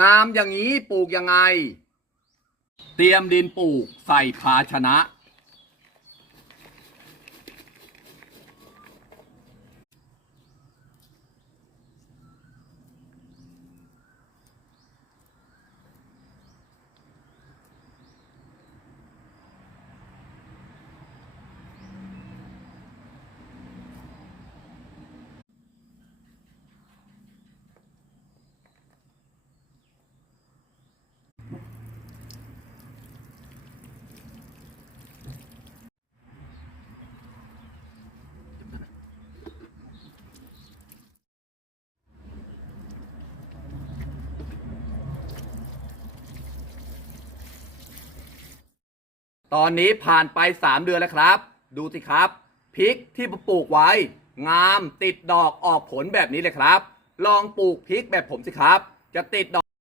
งามอย่างนี้ปลูกยังไง เตรียมดินปลูกใส่ภาชนะ ตอนนี้ผ่านไป 3 เดือนแล้วครับ ดูสิครับพริกที่ปลูกไว้ งามติดดอกออกผลแบบนี้เลยครับ ลองปลูกพริกแบบผมสิครับ จะติดดอก